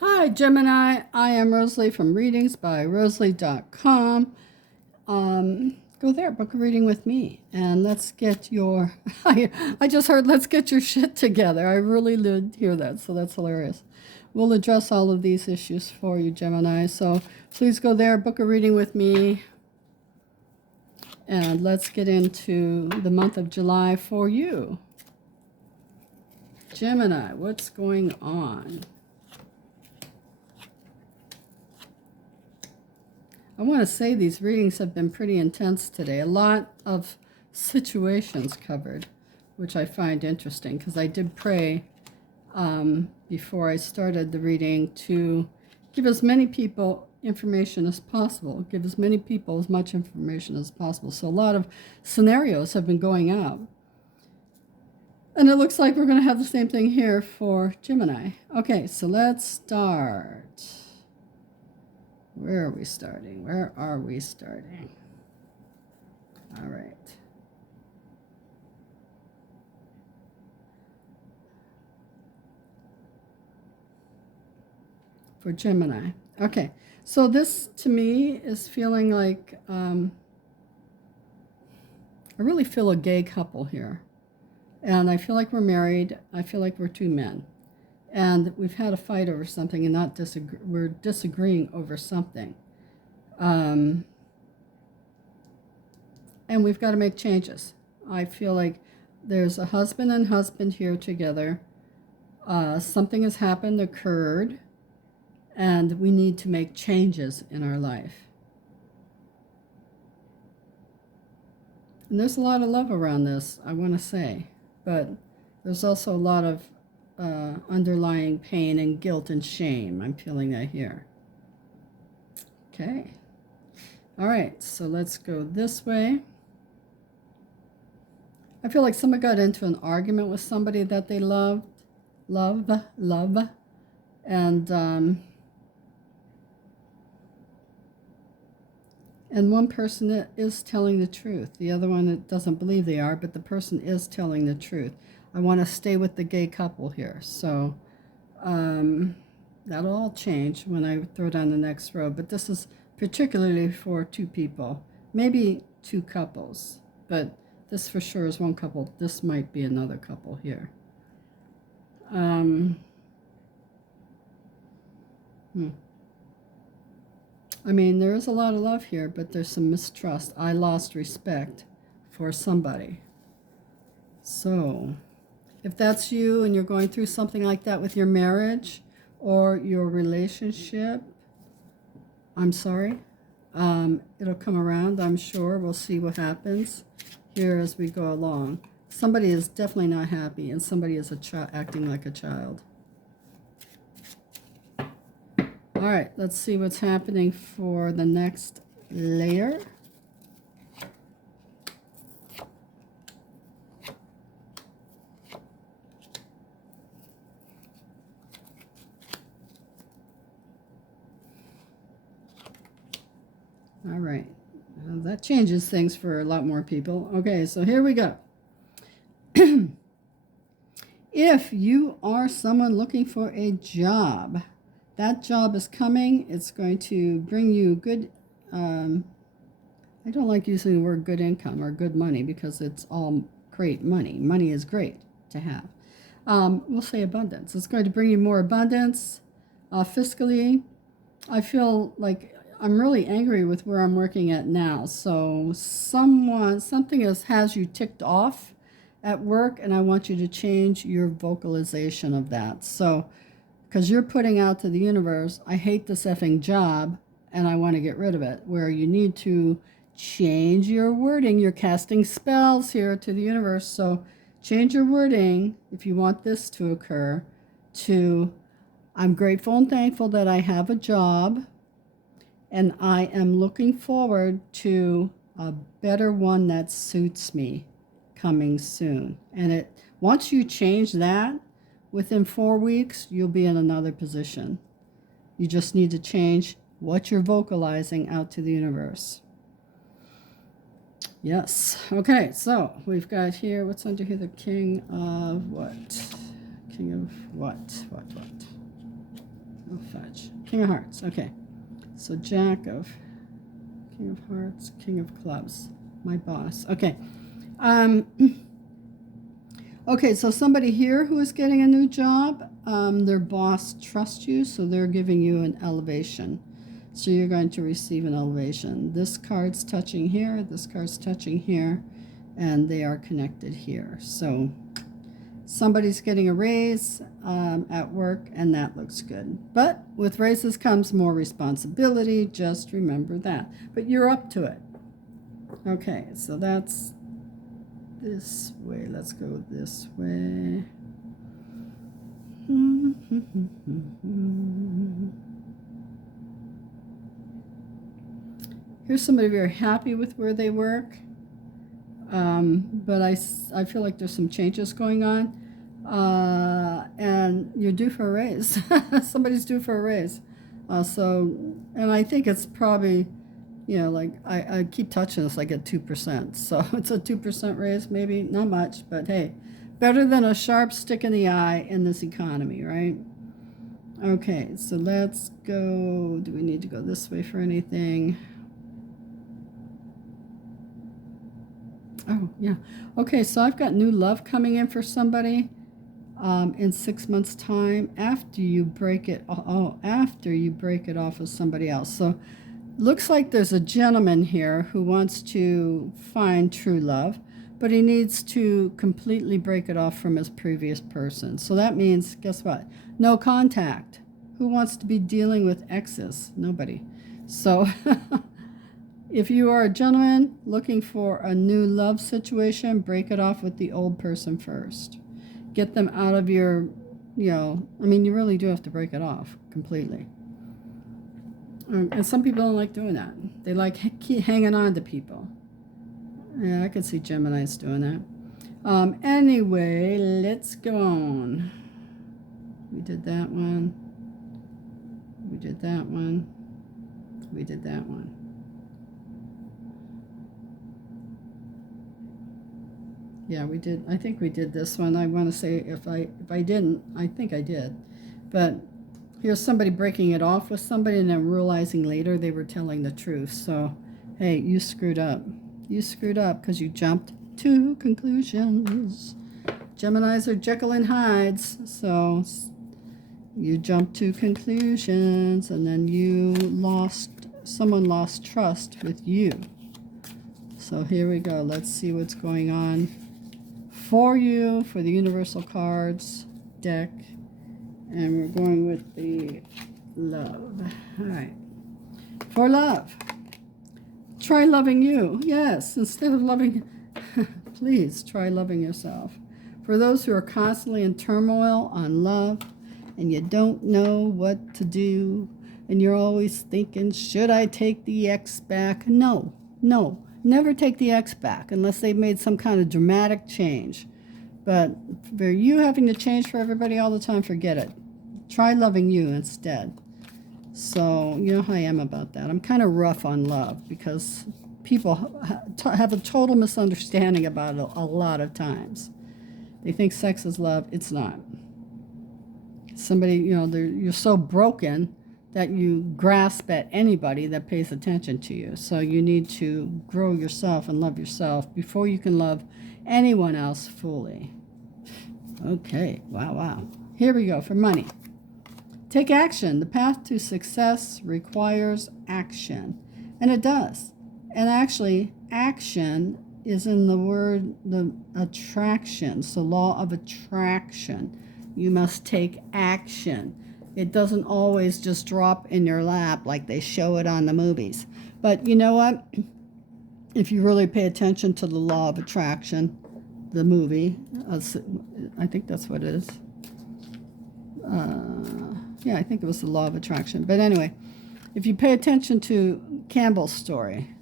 Hi, Gemini. I am Rosalie from readingsbyrosalie.com. Go there, book a reading with me, and let's get your. I just heard, let's get your shit together. I really did hear that, so that's hilarious. We'll address all of these issues for you, Gemini. So please go there, book a reading with me, and let's get into the month of July for you. Gemini, what's going on? I want to say these readings have been pretty intense today. A lot of situations covered, which I find interesting because I did pray before I started the reading to give as many people information as possible, give as many people as much information as possible. So a lot of scenarios have been going out. And it looks like we're going to have the same thing here for Gemini. Okay, so let's start. Where are we starting? Where are we starting? All right. For Gemini. Okay. So this, to me, is feeling like I really feel a gay couple here. And I feel like we're married. I feel like we're two men. And we've had a fight over something and we're disagreeing over something. And we've got to make changes. I feel like there's a husband and husband here together. Something has happened, occurred, and we need to make changes in our life. And there's a lot of love around this, I want to say. But there's also a lot of underlying pain and guilt and shame. I'm feeling that here. Okay. All right, so let's go this way. I feel like someone got into an argument with somebody that they loved. And one person is telling the truth. The other one doesn't believe they are, but the person is telling the truth. I want to stay with the gay couple here. So that'll all change when I throw down the next row. But this is particularly for two people, maybe two couples. But this for sure is one couple. This might be another couple here. I mean, there is a lot of love here, but there's some mistrust. I lost respect for somebody. So if that's you and you're going through something like that with your marriage or your relationship, I'm sorry. It'll come around, I'm sure. We'll see what happens here as we go along. Somebody is definitely not happy, and somebody is acting like a child. All right, let's see what's happening for the next layer. All right, well, that changes things for a lot more people. Okay, so here we go. If you are someone looking for a job, that job is coming. It's going to bring you good, I don't like using the word good income or good money because it's all great money. Money is great to have. We'll say abundance. It's going to bring you more abundance fiscally. I feel like I'm really angry with where I'm working at now. So something has you ticked off at work, and I want you to change your vocalization of that. So, because you're putting out to the universe, I hate this effing job, and I want to get rid of it, where you need to change your wording. You're casting spells here to the universe, so change your wording if you want this to occur to, I'm grateful and thankful that I have a job, and I am looking forward to a better one that suits me coming soon. And once you change that, within 4 weeks, you'll be in another position. You just need to change what you're vocalizing out to the universe. Yes. Okay, so we've got here, what's under here? The King of what? King of what? Oh, fudge. King of Hearts. Okay. So Jack of... King of Hearts, King of Clubs. My boss. Okay. Okay, so somebody here who is getting a new job, their boss trusts you, so they're giving you an elevation. So you're going to receive an elevation. This card's touching here, this card's touching here, and they are connected here. So somebody's getting a raise at work, and that looks good. But with raises comes more responsibility. Just remember that. But you're up to it. Okay, so that's this way. Let's go this way. Here's somebody very happy with where they work. But I feel like there's some changes going on. And you're due for a raise. Somebody's due for a raise. And I think it's probably, you know, like I keep touching this, I get 2%. So it's a 2% raise, maybe, not much, but hey, better than a sharp stick in the eye in this economy, right? Okay, so let's go. Do we need to go this way for anything? Oh, yeah. Okay, so I've got new love coming in for somebody in 6 months' time after you break it. After you break it off with somebody else. So looks like there's a gentleman here who wants to find true love, but he needs to completely break it off from his previous person. So that means, guess what? No contact. Who wants to be dealing with exes? Nobody. So if you are a gentleman looking for a new love situation, break it off with the old person first. Get them out of your, you know, I mean, you really do have to break it off completely. And some people don't like doing that. They like keep hanging on to people. Yeah, I could see Geminis doing that. Anyway, let's go on. We did that one. We did that one. We did that one. Yeah, we did. I think we did this one. I want to say if I didn't, I think I did. But here's somebody breaking it off with somebody and then realizing later they were telling the truth. So, hey, you screwed up. You screwed up because you jumped to conclusions. Geminis are Jekyll and Hydes. So you jumped to conclusions and then someone lost trust with you. So here we go. Let's see what's going on for you for the Universal Cards deck. And we're going with the love. All right. For love. Try loving you. Yes, instead of loving, please try loving yourself. For those who are constantly in turmoil on love and you don't know what to do and you're always thinking, should I take the ex back? No, no. Never take the ex back unless they've made some kind of dramatic change. But for you having to change for everybody all the time, forget it. Try loving you instead. So, you know how I am about that. I'm kind of rough on love because people have a total misunderstanding about it a lot of times. They think sex is love. It's not. Somebody, you know, you're so broken that you grasp at anybody that pays attention to you. So you need to grow yourself and love yourself before you can love anyone else fully. Okay, wow. Here we go for money. Take action. The path to success requires action. And it does. And actually, action is in the word, the attraction. So law of attraction. You must take action. It doesn't always just drop in your lap like they show it on the movies. But you know what? If you really pay attention to the law of attraction, the movie, I think that's what it is. Yeah, I think it was the law of attraction. But anyway, if you pay attention to Campbell's story,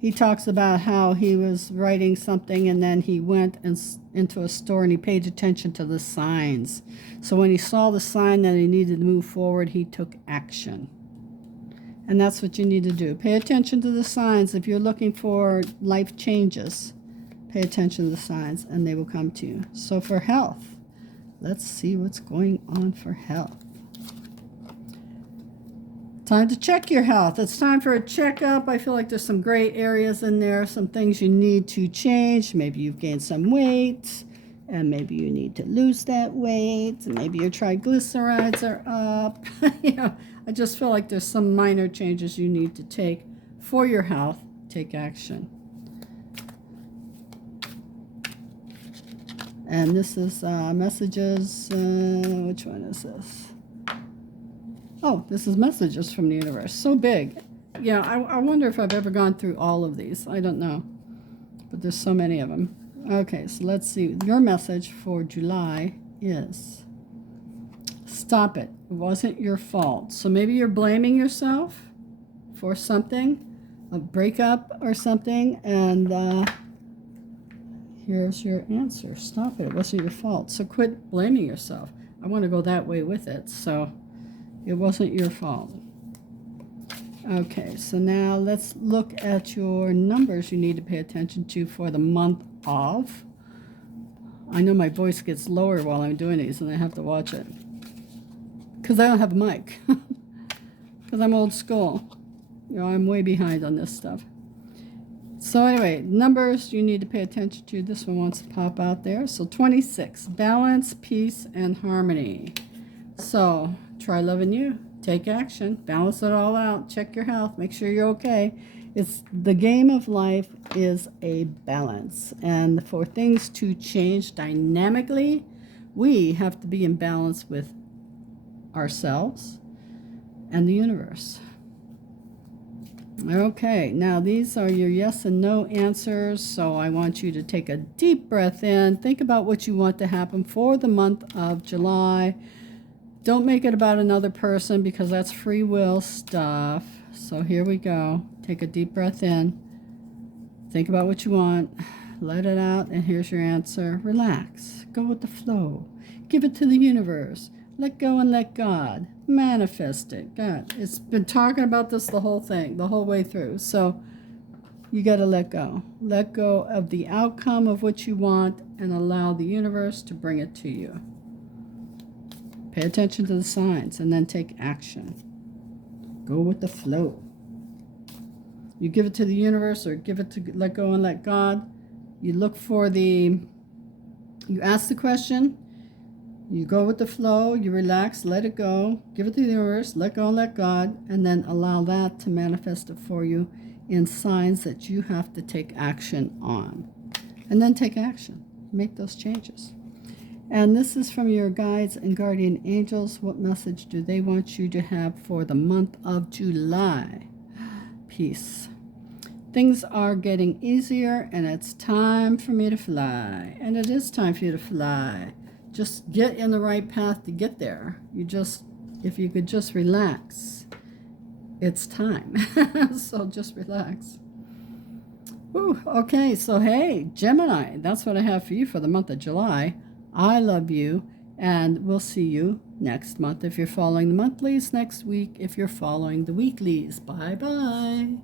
he talks about how he was writing something and then he went into a store and he paid attention to the signs. So when he saw the sign that he needed to move forward, he took action. And that's what you need to do. Pay attention to the signs. If you're looking for life changes, pay attention to the signs and they will come to you. So for health, let's see what's going on for health. Time to check your health. It's time for a checkup. I feel like there's some gray areas in there, some things you need to change. Maybe you've gained some weight, and maybe you need to lose that weight. Maybe your triglycerides are up. I just feel like there's some minor changes you need to take for your health. Take action. And this is messages. Which one is this? Oh, this is messages from the universe. So big. Yeah, I wonder if I've ever gone through all of these. I don't know. But there's so many of them. Okay, so let's see. Your message for July is, stop it. It wasn't your fault. So maybe you're blaming yourself for something, a breakup or something, and here's your answer. Stop it. It wasn't your fault. So quit blaming yourself. I want to go that way with it. So it wasn't your fault. Okay, so now let's look at your numbers you need to pay attention to for the month of. I know my voice gets lower while I'm doing these, and I have to watch it because I don't have a mic. Because I'm old school. I'm way behind on this stuff. So anyway, numbers you need to pay attention to. This one wants to pop out there. So 26, balance, peace, and harmony. So try loving you. Take action. Balance it all out. Check your health. Make sure you're okay. It's the game of life is a balance. And for things to change dynamically, we have to be in balance with ourselves and the universe. Okay, now these are your yes and no answers. So I want you to take a deep breath in. Think about what you want to happen for the month of July. Don't make it about another person because that's free will stuff. So here we go. Take a deep breath in. Think about what you want. Let it out, and here's your answer. Relax. Go with the flow. Give it to the universe. Let go and let God. Manifest it. God, it's been talking about this the whole thing, the whole way through. So you got to let go. Let go of the outcome of what you want and allow the universe to bring it to you. Pay attention to the signs and then take action. Go with the flow. You give it to the universe or give it to let go and let God. You look for you ask the question, you go with the flow, you relax, let it go, give it to the universe, let go and let God, and then allow that to manifest it for you in signs that you have to take action on. And then take action. Make those changes. And this is from your guides and guardian angels. What message do they want you to have for the month of July? Peace. Things are getting easier, and it's time for me to fly. And it is time for you to fly. Just get in the right path to get there. If you could just relax, it's time. So just relax. Whew, okay, so hey, Gemini, that's what I have for you for the month of July. I love you, and we'll see you next month if you're following the monthlies, next week if you're following the weeklies. Bye-bye.